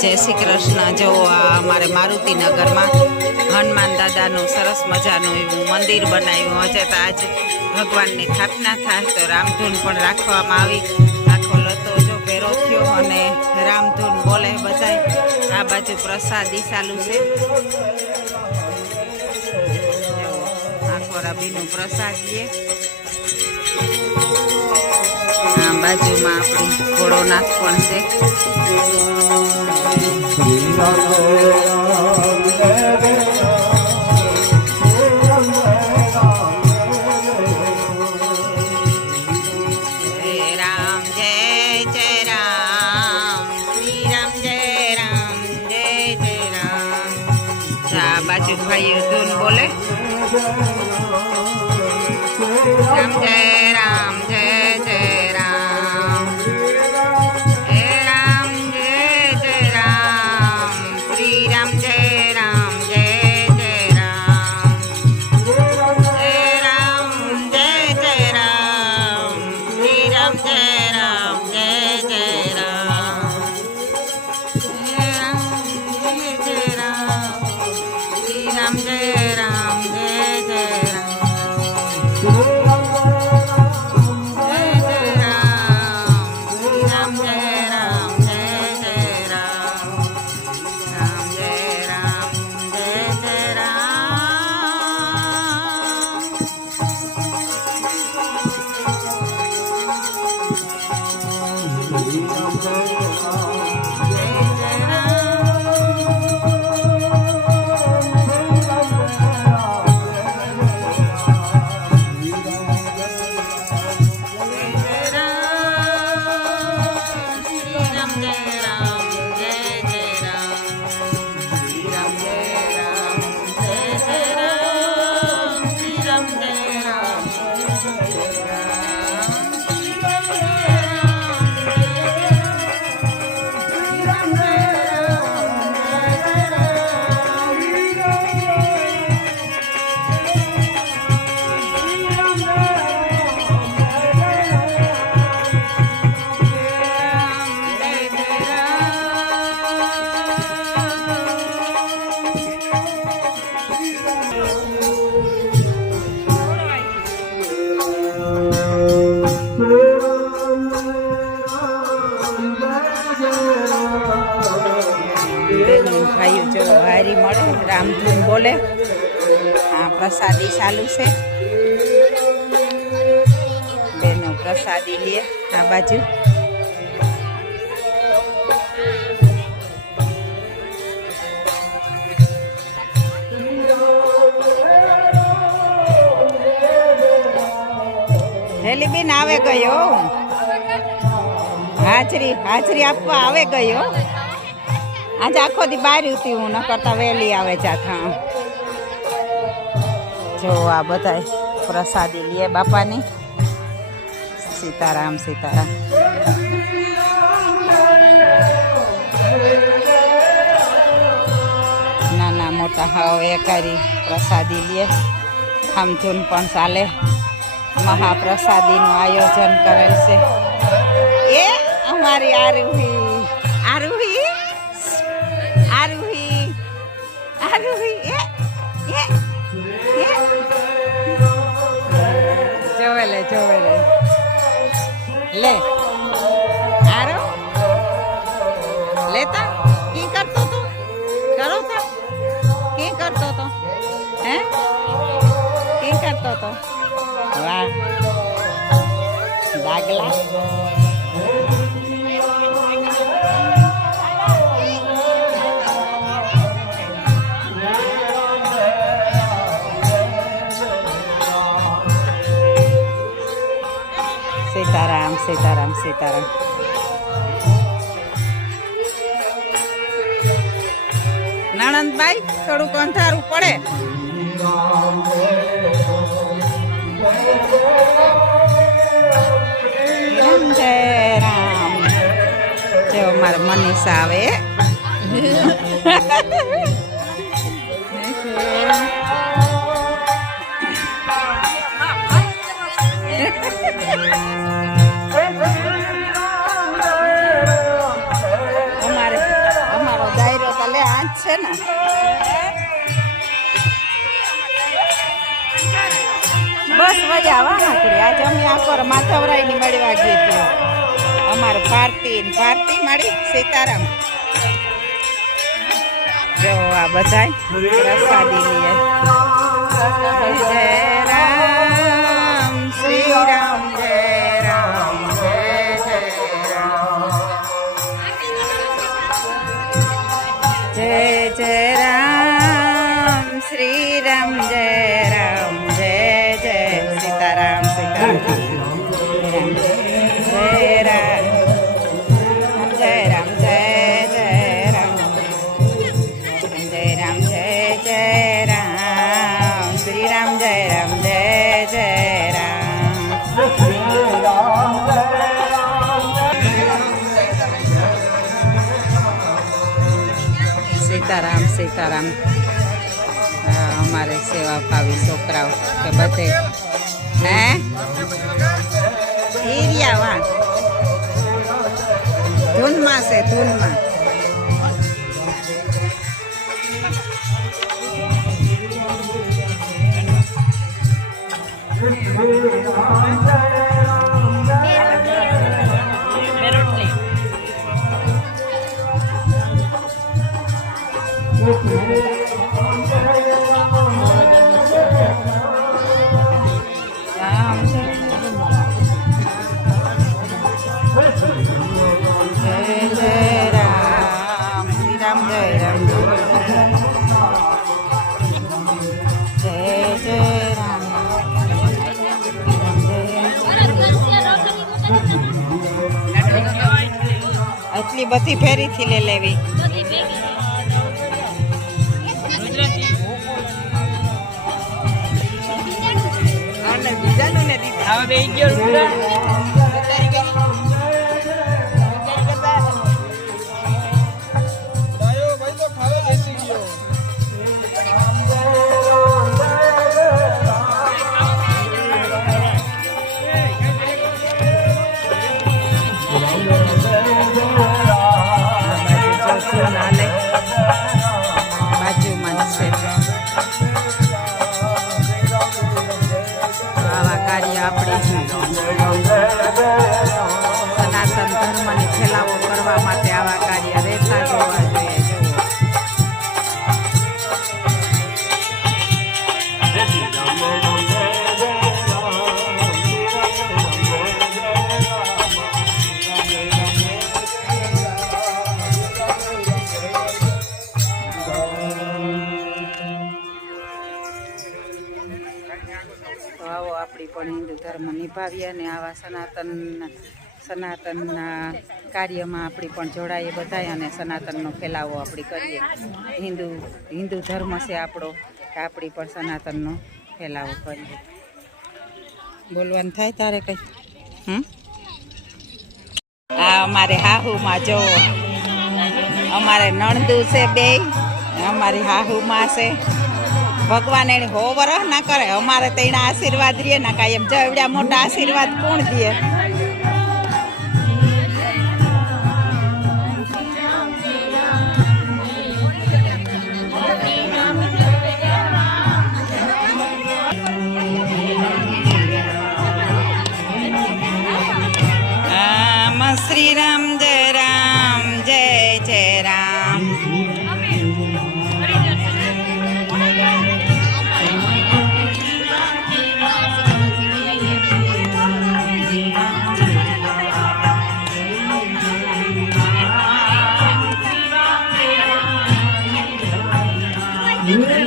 જય શ્રી કૃષ્ણ. જો આ અમારે મારુતિનગરમાં હનુમાન દાદાનું સરસ મજાનું એવું મંદિર બનાવ્યું. હશે તો આજ ભગવાનની સ્થાપના થાય તો રામધૂન પણ રાખવામાં આવી. આખો લતો જો ભેરો થયો અને રામધૂન બોલે બધાય. આ બાજુ પ્રસાદી ચાલુ છે. આખો રબીનું પ્રસાદીએ. આ બાજુમાં આપણું ભોળોનાથ પણ છે. બાજુ ભાઈ ધૂન બોલે રામ જય રામ જય જય રામ હે રામ જય જય રામ શ્રી રામ જય રામ જય જય રામ હે રામ જય જય રામ શ્રી રામ જય રામ જય જય રામ હે રામ જય જય રામ રામ જય રામ જય જય રામ ભાઈઓ જો હારી મળે રામધૂન બોલે. આ પ્રસાદી ચાલુ છે. બેનો પ્રસાદી લે આ બાજુ. હેલી બેન આવે ગયો. હાજરી આપવા આવે ગયો. આજે આખો દી બહાર હતી હું, ન કરતા વહેલી આવે જાથા. જો આ બધા પ્રસાદી લે બાપાની. સીતારામ સીતારામ. નાના મોટા હાવ એકારી પ્રસાદી લે. રામધૂન પણ ચાલે. મહાપ્રસાદીનું આયોજન કરેલ છે. એ અમારી આરુહી જોવે લે આરો લેતા કી કરતો તો કરો था કી કરતો તો હે કી કરતો તો વાહ દાગલા. સીતારામ સીતારામ સીતારામ. નણંદભાઈ થોડુંક અંધારું પડે. રામ જય રામ. જો મારા મનીષા આવે. અમારે છે ને બસ વયા વાહકડી આજે અમે આખોર માથવરાયની મળવા ગઈ હતી અમારું ભારતી મળી સીતારામ જો આ બધાય પ્રસાદી લઈએ જય રામ શ્રી રામ જય રામ જય રામ જય જય રામ શ્રી રામ જય રામ જય જય સીતારામ સીતારામ જય રામ જય રામ જય જય રામ જય રામ જય જય રામ શ્રી રામ જય રામ જય જય રામ સીતારામ સીતારામ અમારે સેવા ભાવી છોકરાઓ કે બધે હે એરિયા વાં ધૂનમાં છે ધૂનમાં એટલી બધી ફેરીથી લે લેવી બીજાનું ને બાજુમાં છે આવા કાર્ય આપણે સનાતન ધર્મને ફેલાવો કરવા માટે આવા કાર્ય રહેતા જોવા જોઈએ આવો આપણી પણ હિન્દુ ધર્મ નિભાવીએ અને આવા સનાતનના કાર્યમાં આપણી પણ જોડાઈએ બધાય અને સનાતનનો ફેલાવો આપણે કરીએ હિન્દુ ધર્મ છે આપણો આપણી પણ સનાતનનો ફેલાવો કરીએ બોલવાનું થાય તારે કંઈ આ અમારે હાહુમાં જો અમારે નણદુ છે બે અમારી હાહુમાં છે ભગવાન એને 100 વર્ષ ના કરે અમારે તો એના આશીર્વાદ રે ના કાંઈ એમ જો એવડા મોટા આશીર્વાદ કોણ દે શ્રી રામ જય રામ જય જય રામ Yeah.